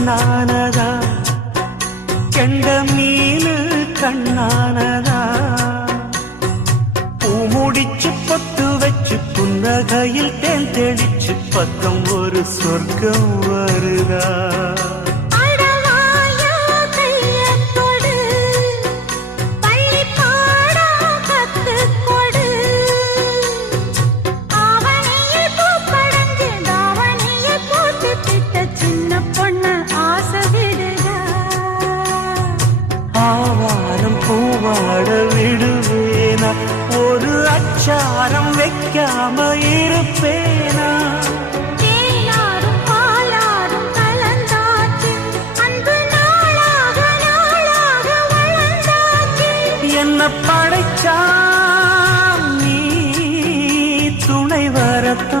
பெண்ணானதா, கெண்ட மீனு கண்ணானதா, பூமுடிச்சு பொட்டு வச்சு புன்னகையில் தேன் தெளிச்சு பக்கம் ஒரு சொர்க்கம் வருதா.